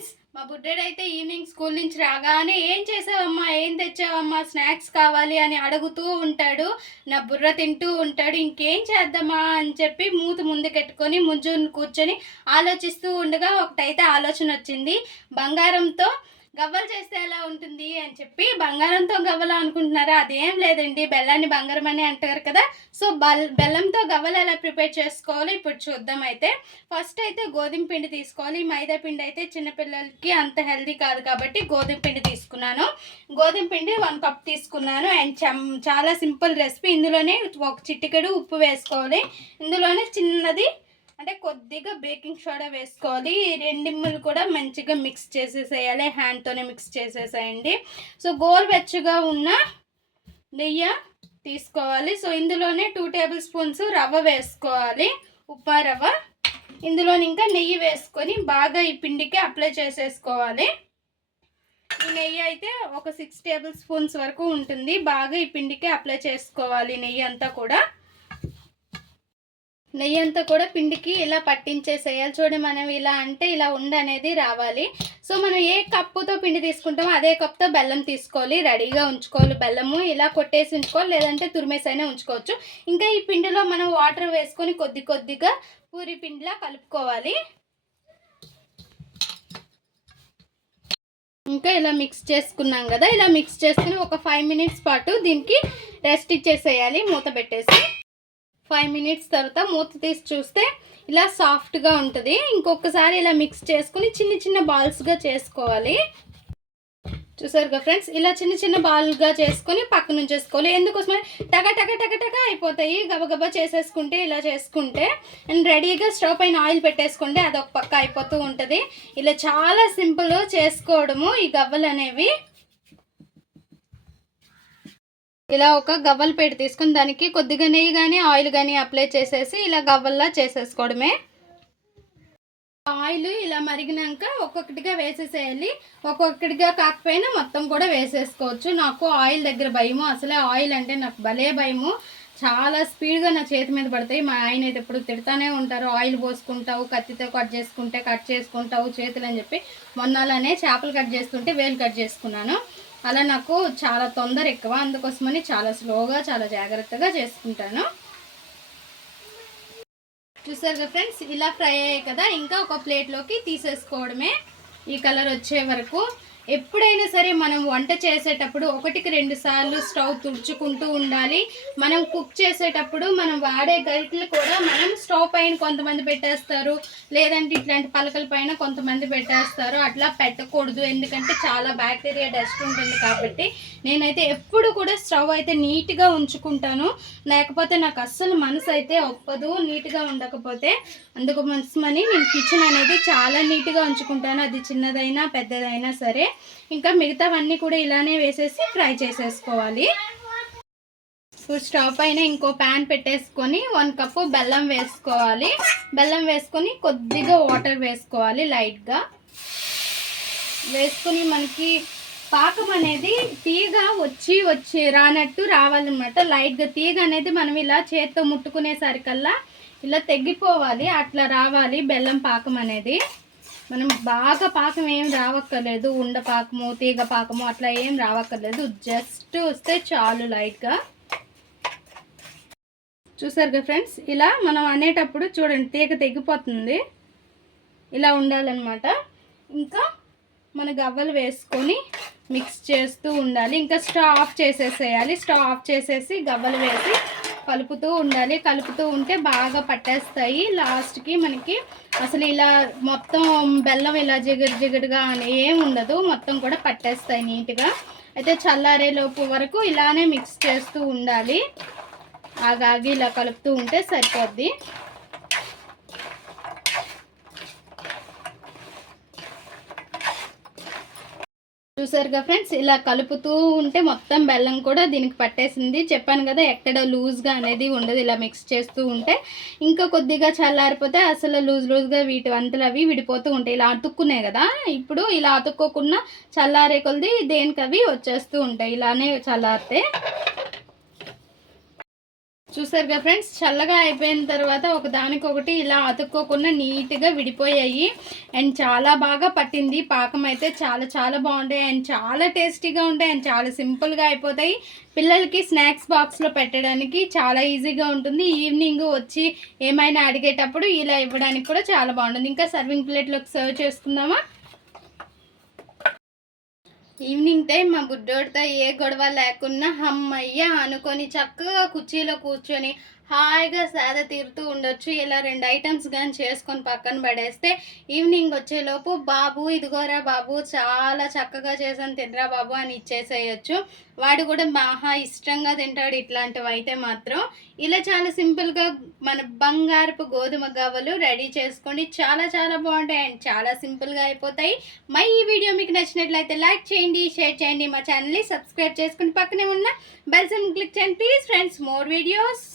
Friends మా బుడ్డడైతే evening school నుంచి రాగానే ఏం చేసావమ్మా? ఏం తెచ్చావమ్మా? స్నాక్స్ కావాలి అని అడుగుతూ ఉంటాడు. నా బుర్ర తింటూ ఉంటాడు. ఇంకేం చేద్దామా అని చెప్పి మూత ముందుకెట్టుకొని ముంజు కూర్చొని ఆలోచిస్తూ ఉండగా ఒకటైతే ఆలోచన వచ్చింది. బంగారంతో గవ్వలు చేస్తే ఎలా ఉంటుంది అని చెప్పి బంగారంతో గవ్వలు అనుకుంటున్నారా? అదేం లేదండి. బెల్లాన్ని బంగారం అని అంటారు కదా. సో బల్ బెల్లంతో గవ్వలు ఎలా ప్రిపేర్ చేసుకోవాలో? ఇప్పుడు చూద్దాం అయితే. ఫస్ట్ అయితే గోధుమ పిండి తీసుకోవాలి. మైదా పిండి అయితే చిన్నపిల్లలకి అంత హెల్దీ కాదు కాబట్టి గోధుమ పిండి తీసుకున్నాను. గోధుమ పిండి వన్ కప్ తీసుకున్నాను. అండ్ చం- చాలా సింపుల్ రెసిపీ. ఇందులోనే ఒక చిటికెడు ఉప్పు వేసుకోవాలి. ఇందులోనే చిన్నది అంటే కొద్దిగా బేకింగ్ సోడా వేసుకోవాలి. ఈ రెండిమ్మలు కూడా మంచిగా మిక్స్ చేసేసేయాలి. హ్యాండ్తోనే మిక్స్ చేసేసేయండి. సో గోరువెచ్చగా ఉన్న నెయ్యి తీసుకోవాలి. సో ఇందులోనే టూ టేబుల్ స్పూన్స్ రవ్వ వేసుకోవాలి. ఉప్మా రవ్వ. ఇందులో ఇంకా నెయ్యి వేసుకొని బాగా ఈ పిండికి అప్లై చేసేసుకోవాలి. ఈ నెయ్యి అయితే ఒక సిక్స్ టేబుల్ స్పూన్స్ వరకు ఉంటుంది. బాగా ఈ పిండికి అప్లై చేసుకోవాలి నెయ్యి అంతా కూడా. నెయ్యి అంతా కూడా పిండికి ఇలా పట్టించేసేయాలి. చూడండి మనం ఇలా అంటే ఇలా ఉండ అనేది రావాలి. సో మనం ఏ కప్పుతో పిండి తీసుకుంటామో అదే కప్తో బెల్లం తీసుకోవాలి. రెడీగా ఉంచుకోవాలి. బెల్లము ఇలా కొట్టేసి ఉంచుకోవాలి. లేదంటే తురిమేసైనా ఉంచుకోవచ్చు. ఇంకా ఈ పిండిలో మనం వాటర్ వేసుకొని కొద్ది కొద్దిగా పూరి పిండిలా కలుపుకోవాలి. ఇంకా ఇలా మిక్స్ చేసుకున్నాం కదా. ఇలా మిక్స్ చేసుకుని ఒక ఫైవ్ మినిట్స్ పాటు దీనికి రెస్ట్ ఇచ్చేసేయాలి. మూత పెట్టేసి. ఫైవ్ మినిట్స్ తర్వాత మూత తీసి చూస్తే ఇలా సాఫ్ట్గా ఉంటుంది. ఇంకొకసారి ఇలా మిక్స్ చేసుకుని చిన్న చిన్న బాల్స్గా చేసుకోవాలి. చూసారుగా ఫ్రెండ్స్ ఇలా చిన్న చిన్న బాల్గా చేసుకొని పక్కన ఉంచేసుకోవాలి. ఎందుకోసమని? టగ టగ టక అయిపోతాయి. గబగబా చేసేసుకుంటే ఇలా చేసుకుంటే అండ్ రెడీగా స్టవ్ పైన ఆయిల్ పెట్టేసుకుంటే అది ఒక పక్క అయిపోతూ ఉంటుంది. ఇలా చాలా సింపుల్ చేసుకోవడము ఈ గవ్వలు అనేవి ఇలా ఒక గవ్వల పేట తీసుకుని దానికి కొద్దిగా నెయ్యి కానీ ఆయిల్ కానీ అప్లై చేసేసి ఇలా గవ్వల్లా చేసేసుకోవడమే. ఆయిల్ ఇలా మరిగినాక ఒక్కొక్కటిగా వేసేసేయాలి. ఒక్కొక్కటిగా కాకపోయినా మొత్తం కూడా వేసేసుకోవచ్చు. నాకు ఆయిల్ దగ్గర భయము. అసలే ఆయిల్ అంటే నాకు భలే భయము. చాలా స్పీడ్గా నా చేతి మీద పడతాయి. మా ఆయన అయితే ఎప్పుడు తిడతానే ఉంటారు. ఆయిల్ పోసుకుంటావు కత్తితో కట్ చేసుకుంటే కట్ చేసుకుంటావు చేతులు అని చెప్పి మొన్న అలానే చేపలు కట్ చేస్తుంటే వేలు కట్ చేసుకున్నాను. అలా నాకు చాలా తొందర ఎక్కువ. అందుకోసమని చాలా స్లోగా చాలా జాగ్రత్తగా చేసుకుంటాను. చూసారుగా ఫ్రెండ్స్? ఇలా ఫ్రై అయ్యాయి కదా. ఇంకా ఒక ప్లేట్లోకి తీసేసుకోవడమే. ఈ కలర్ వచ్చే వరకు ఎప్పుడైనా సరే మనం వంట చేసేటప్పుడు ఒకటికి రెండు సార్లు స్టవ్ తుడుచుకుంటూ ఉండాలి. మనం కుక్ చేసేటప్పుడు మనం వాడే గరిటలు కూడా మనం స్టవ్ పైన కొంతమంది పెట్టేస్తారు. లేదంటే ఇట్లాంటి పలకల పైన కొంతమంది పెట్టేస్తారు. అట్లా పెట్టకూడదు. ఎందుకంటే చాలా బ్యాక్టీరియా డస్ట్ ఉంటుంది కాబట్టి నేనైతే ఎప్పుడు కూడా స్టవ్ అయితే నీట్గా ఉంచుకుంటాను. లేకపోతే నాకు అస్సలు మనసు అయితే ఒప్పదు నీట్గా ఉండకపోతే. అందుకు మనసుమని నేను కిచెన్ అనేది చాలా నీట్గా ఉంచుకుంటాను. అది చిన్నదైనా పెద్దదైనా సరే. ఇంకా మిగతావన్నీ కూడా ఇలానే వేసేసి ఫ్రై చేసేసుకోవాలి. ఇప్పుడు స్టవ్ పైన ఇంకో ప్యాన్ పెట్టేసుకొని వన్ కప్పు బెల్లం వేసుకోవాలి. బెల్లం వేసుకొని కొద్దిగా వాటర్ వేసుకోవాలి లైట్గా. వేసుకొని మనకి పాకం అనేది తీగ వచ్చి వచ్చి రానట్టు రావాలన్నమాట. లైట్గా తీగ అనేది మనం ఇలా చేత్తో ముట్టుకునేసరికల్లా ఇలా తెగిపోవాలి అట్లా రావాలి బెల్లం పాకం అనేది. మనం బాగా పాకం ఏం రావక్కర్లేదు ఉండ పాకము తీగ పాకము అట్లా ఏం రావక్కర్లేదు. జస్ట్ వస్తే చాలు లైట్గా. చూసారు కదా ఫ్రెండ్స్? ఇలా మనం అనేటప్పుడు చూడండి తీగ తెగిపోతుంది. ఇలా ఉండాలన్నమాట. ఇంకా మన గవ్వలు వేసుకొని మిక్స్ చేస్తూ ఉండాలి. ఇంకా స్టవ్ ఆఫ్ చేసేసేయాలి. స్టవ్ ఆఫ్ చేసేసి గవ్వలు వేసి కలుపుతూ ఉండాలి. కలుపుతూ ఉంటే బాగా పట్టేస్తాయి. లాస్ట్కి మనకి అసలు ఇలా మొత్తం బెల్లం ఇలా జిగురు జిగురుగా అని ఏం ఉండదు. మొత్తం కూడా పట్టేస్తాయి నీట్గా. అయితే చల్లారేలోపు వరకు ఇలానే మిక్స్ చేస్తూ ఉండాలి. ఆగాగి ఇలా కలుపుతూ ఉంటే సరిపోద్ది. చూసారుగా ఫ్రెండ్స్? ఇలా కలుపుతూ ఉంటే మొత్తం బెల్లం కూడా దీనికి పట్టేసింది. చెప్పాను కదా ఎక్కడ లూజ్గా అనేది ఉండదు. ఇలా మిక్స్ చేస్తూ ఉంటే ఇంకా కొద్దిగా చల్లారిపోతే అసలు లూజ్ లూజ్గా వీటి వంతులు అవి విడిపోతూ ఉంటాయి. ఇలా అతుక్కున్నాయి కదా ఇప్పుడు ఇలా అతుక్కోకుండా చల్లారే కొలది దేనికి అవి వచ్చేస్తూ ఉంటాయి. ఇలానే చల్లారితే చూసారుగా ఫ్రెండ్స్ చల్లగా అయిపోయిన తర్వాత ఒకదానికొకటి ఇలా అతుక్కోకుండా నీట్గా విడిపోయాయి. అండ్ చాలా బాగా పట్టింది. పాకం అయితే చాలా చాలా బాగుంటాయి. అండ్ చాలా టేస్టీగా ఉంటాయి. అండ్ చాలా సింపుల్గా అయిపోతాయి. పిల్లలకి స్నాక్స్ బాక్స్లో పెట్టడానికి చాలా ఈజీగా ఉంటుంది. ఈవినింగ్ వచ్చి ఏమైనా అడిగేటప్పుడు ఇలా ఇవ్వడానికి కూడా చాలా బాగుంటుంది. ఇంకా సర్వింగ్ ప్లేట్లోకి సర్వ్ చేసుకుందామా? ఈవినింగ్ టైం మా బుడ్డోడితో ఏ గొడవ లేకున్నా అమ్మయ్య అనుకొని చక్కగా కుర్చీలో కూర్చొని హాయిగా సేద తీరుతూ ఉండొచ్చు. ఇలా రెండు ఐటమ్స్ కానీ చేసుకొని పక్కన పడేస్తే ఈవినింగ్ వచ్చేలోపు బాబు ఇదిగోరా బాబు చాలా చక్కగా చేసాను తినరా బాబు అని ఇచ్చేసేయచ్చు. వాడు కూడా మహా ఇష్టంగా తింటాడు ఇట్లాంటివి అయితే మాత్రం. ఇలా చాలా సింపుల్గా మన బంగారపు గోధుమ గవ్వలు రెడీ చేసుకోండి. చాలా చాలా బాగుంటాయి అండ్ చాలా సింపుల్గా అయిపోతాయి. మై ఈ వీడియో మీకు నచ్చినట్లయితే లైక్ చేయండి షేర్ చేయండి. మా ఛానల్ని సబ్స్క్రైబ్ చేసుకుని పక్కనే ఉన్న బెల్ క్లిక్ చేయండి. Please friends more videos.